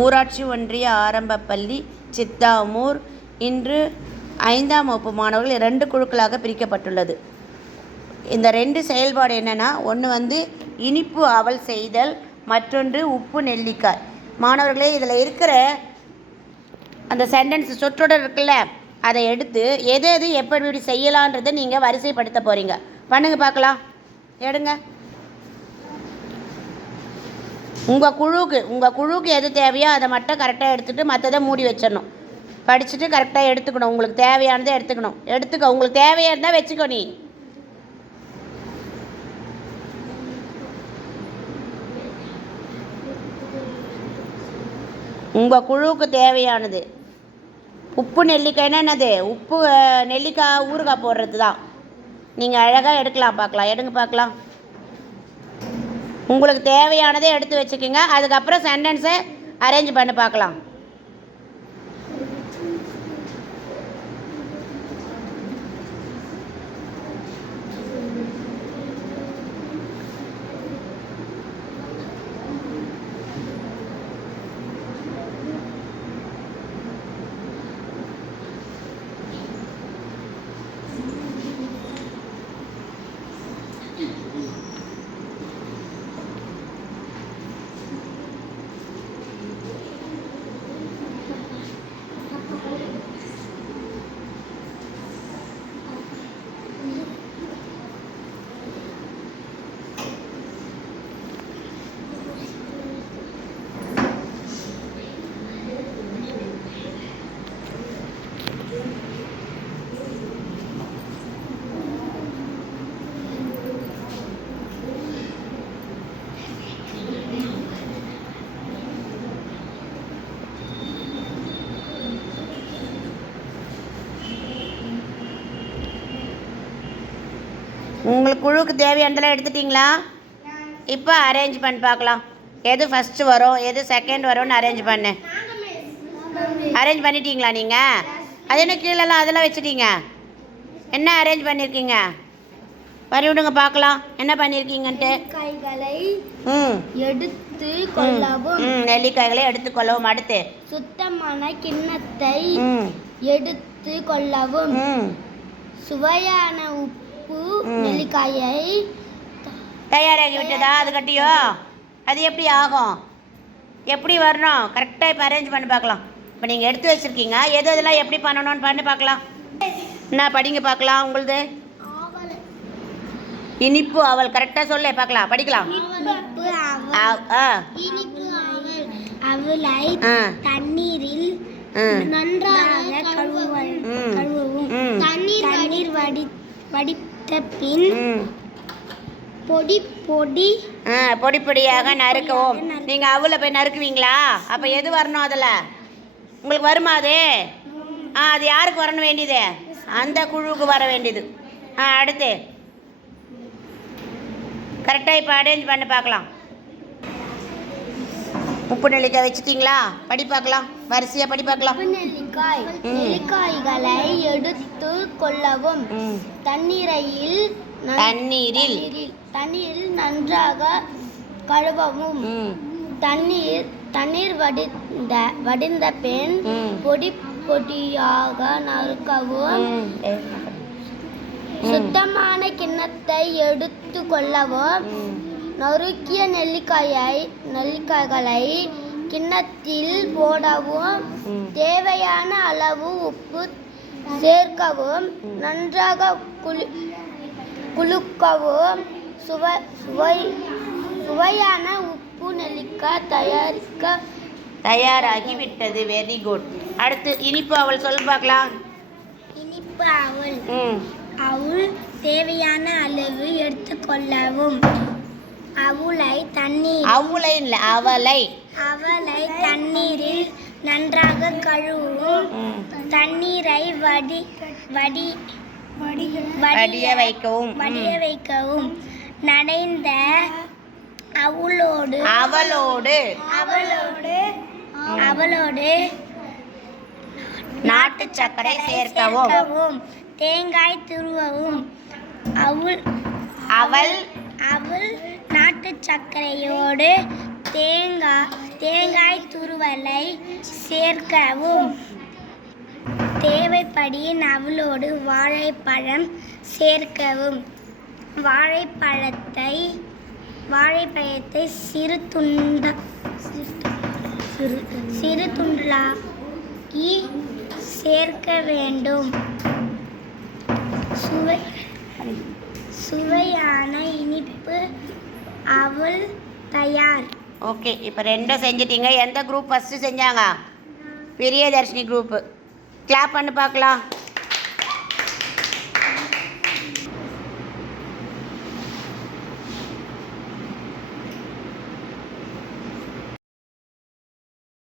ஊராட்சி ஒன்றிய ஆரம்பப்பள்ளி சித்தாமூர். இன்று ஐந்தாம் வகுப்பு மாணவர்கள் ரெண்டு குழுக்களாக பிரிக்கப்பட்டுள்ளது. இந்த ரெண்டு செயல்பாடு என்னென்னா ஒன்று வந்து இனிப்பு அவல் செய்தல் மற்றொன்று உப்பு நெல்லிக்காய். மாணவர்களே இதில் இருக்கிற அந்த சென்டென்ஸ் சொற்றொடர் இருக்குல்ல அதை எடுத்து எது எது எப்படி செய்யலான்றதை நீங்கள் வரிசைப்படுத்த போகிறீங்க பண்ணுங்கள் பார்க்கலாம். எடுங்க. உங்கள் குழுவுக்கு உங்கள் குழுவுக்கு எது தேவையோ அதை மட்டும் கரெக்டாக எடுத்துகிட்டு மற்றதை மூடி வச்சிடணும். படிச்சுட்டு கரெக்டாக எடுத்துக்கணும். உங்களுக்கு தேவையானதை எடுத்துக்கணும். எடுத்துக்க. உங்களுக்கு தேவையாக இருந்தால் வச்சுக்கோ நீ. உங்கள் குழுவுக்கு தேவையானது. உப்பு நெல்லிக்காய்னா என்னது? உப்பு நெல்லிக்காய் ஊறுகாய் போடுறது தான் நீங்கள் அழகாக எடுக்கலாம் பார்க்கலாம். எடுங்க பார்க்கலாம். உங்களுக்கு தேவையானதை எடுத்து வச்சுக்கோங்க. அதுக்கப்புறம் சென்டென்ஸை அரேஞ்ச் பண்ணி பார்க்கலாம். உங்களுக்கு குழுவுக்கு தேவையானதெல்லாம் எடுத்துட்டிங்களா? இப்போ அரேஞ்ச் பண்ணி பார்க்கலாம். எது ஃபஸ்ட்டு வரும் எது செகண்ட் வரும்னு அரேஞ்ச் பண்ணு. அரேஞ்ச் பண்ணிட்டீங்களா நீங்கள் அது என்ன கீழெல்லாம் அதெல்லாம் வச்சுட்டீங்க? என்ன அரேஞ்ச் பண்ணியிருக்கீங்க பண்ணி விடுங்க பார்க்கலாம். என்ன பண்ணியிருக்கீங்கன்ட்டு காய்களை ம். எடுத்து கொள்ளவும். நெல்லிக்காய்களை எடுத்துக்கொள்ளவும் அடுத்து? சுத்தமான கிண்ணத்தை எடுத்து கொள்ளவும். சுவையான உப்பு ம். நெல்லிக்காயை தயாராகி விட்டதா? அது கட்டியோ? அது எப்படி ஆகும்? எப்படி வரணும்? கரெக்டாக இப்போ அரேஞ்ச் பண்ணி பார்க்கலாம். இப்போ நீங்கள் எடுத்து வச்சுருக்கீங்க. எது இதெல்லாம் எப்படி பண்ணணும்னு பண்ணி பார்க்கலாம். என்ன படிங்க பார்க்கலாம் உங்களுது. இனிப்பு அவள் கரெக்டாக சொல்ல பார்க்கலாம். படிக்கலாம். இனிப்பு அவல் ஆ ஆ. இனிப்பு அவல் அவலை ஆ. தண்ணீரில் நன்றாக. கழுவவும். தண்ணீர் தண்ணீர் வடி வடித்த பின் பொடி பொடி ஆ பொடி பொடியாக நறுக்கவும். நீங்கள் அவளை போய் நறுக்குவீங்களா? அப்போ எது வரணும் அதில்? உங்களுக்கு வருமா அது? ஆ அது யாருக்கு வரணும் வேண்டியது? அந்த குழுவுக்கு வர வேண்டியது. ஆ அடுத்து. கரெக்டாக இப்போ அரேஞ்ச் பண்ணி பார்க்கலாம். உப்பு நெல்லிக்காய் வச்சுட்டிங்களா? படி பார்க்கலாம். வரிசையாக படி பார்க்கலாம். நெல்லிக்காய். நெல்லிக்காய்களை எடுத்து கொள்ளவும். தண்ணீரையில் தண்ணீரில். தண்ணீரில். நன்றாக கழுவவும். தண்ணீர் தண்ணீர் வடிந்த வடிந்த பின் பொடி பொடியாக நறுக்கவும். சுத்தமான கிண்ணத்தை எடுத்து கொள்ளவும். நறுக்கிய நெல்லிக்காயை நெல்லிக்காய்களை கிண்ணத்தில் போடவும் தேவையான அளவு உப்பு சேர்க்கவும் நன்றாக குளு குலுக்கவும் சுவை சுவை சுவையான உப்பு நெல்லிக்காய் தயாரிக்க தயாராகி விட்டது வெரி குட் அடுத்து இனிப்பு அவள் சொல் பார்க்கலாம். இனிப்பு அவல் ம். அவுள் தேவையான அளவு எடுத்துக்கொள்ளவும். அவுளை தண்ணீர் அவளை இல்லை அவளை. அவளை தண்ணீரில் நன்றாக கழுவும் தண்ணீரை வடி வடி வடிய வைக்கவும். வடிய. வைக்கவும். நனைந்த அவளோடு அவளோடு. அவளோடு அவளோடு நாட்டு சர்க்கரை சேர்க்கவும். தேங்காய் துருவவும். அவள் அவள் அவள் நாட்டு சர்க்கரையோடு தேங்காய் தேங்காய் துருவலை சேர்க்கவும். தேவைப்படியின் அவளோடு வாழைப்பழம் சேர்க்கவும். வாழைப்பழத்தை வாழைப்பழத்தை சிறு துண்ட சிறு துண்டலாக்கி சேர்க்க வேண்டும். சுவை சுவையான இனிப்பு அவள் தயார். ஓகே இப்போ ரெண்டும் செஞ்சிட்டீங்க. எந்த குரூப் ஃபஸ்ட்டு செஞ்சாங்க? பிரியதர்ஷினி குரூப்பு கிளாப் பண்ணி பார்க்கலாம்.